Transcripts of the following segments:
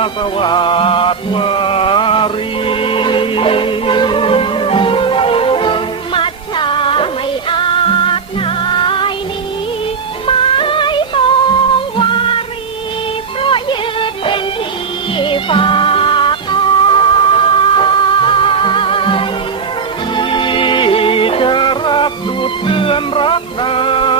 สวัสดวารี มัจฉาไม่อาจนายหนี้ ไม้ตองวารี เพราะยืนเป็นที่ฝากกายที่จะรักดูดเตือนรักนาย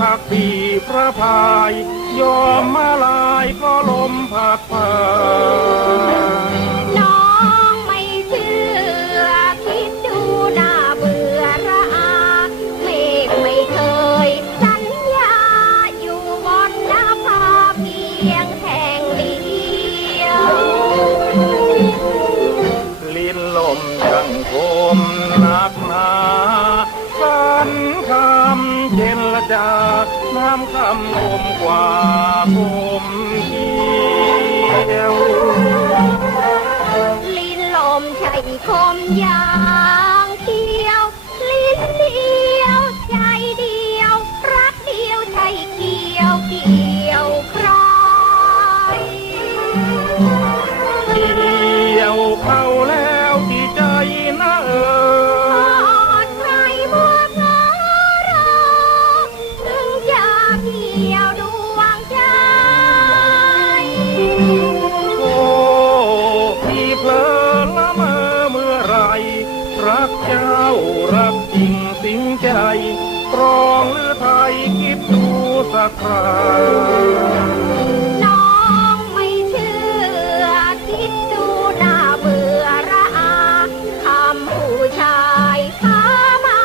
พักปีพระพาย ยอมมาลายก็ลมพัดพาน้องไม่เชื่อคิดดูน่าเบื่อระอาเมฆไม่เคย สัญญาอยู่บนหน้าผาเพียงแห่งเดียวลิ้นลมช่างคมนักหนา ค รักเจ้ารักจริงสิงใจตรองหรือไทยคิดดูสักคราน้องไม่เชื่อคิดดูน่าเบื่อระอาคำผู้ชายพามา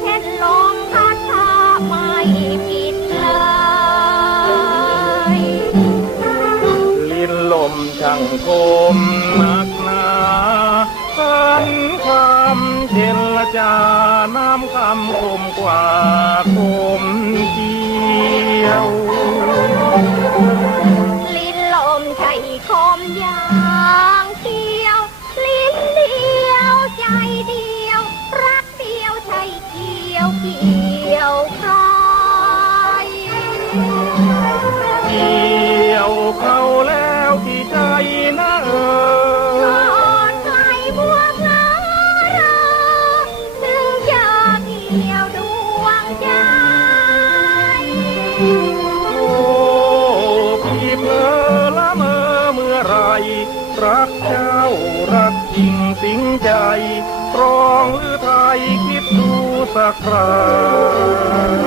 เช่นลมพัดพาไม่ผิดเลยลิ้นลมช่างคมนัก จนละจาน้ำคำคมกว่าคมเกียว ลิ้นลมใช่คมยางเขียว ลิ้นเดียวใจเดียว รักเดียวใช่เกียวเกี่ยวใครเกี่ยวเขาแล้วที่ใจนะเออ พี่เพลอละเมอเมื่อไร รักเจ้ารักจริงสิงใจตรองหรือไทยคิดดูสักครา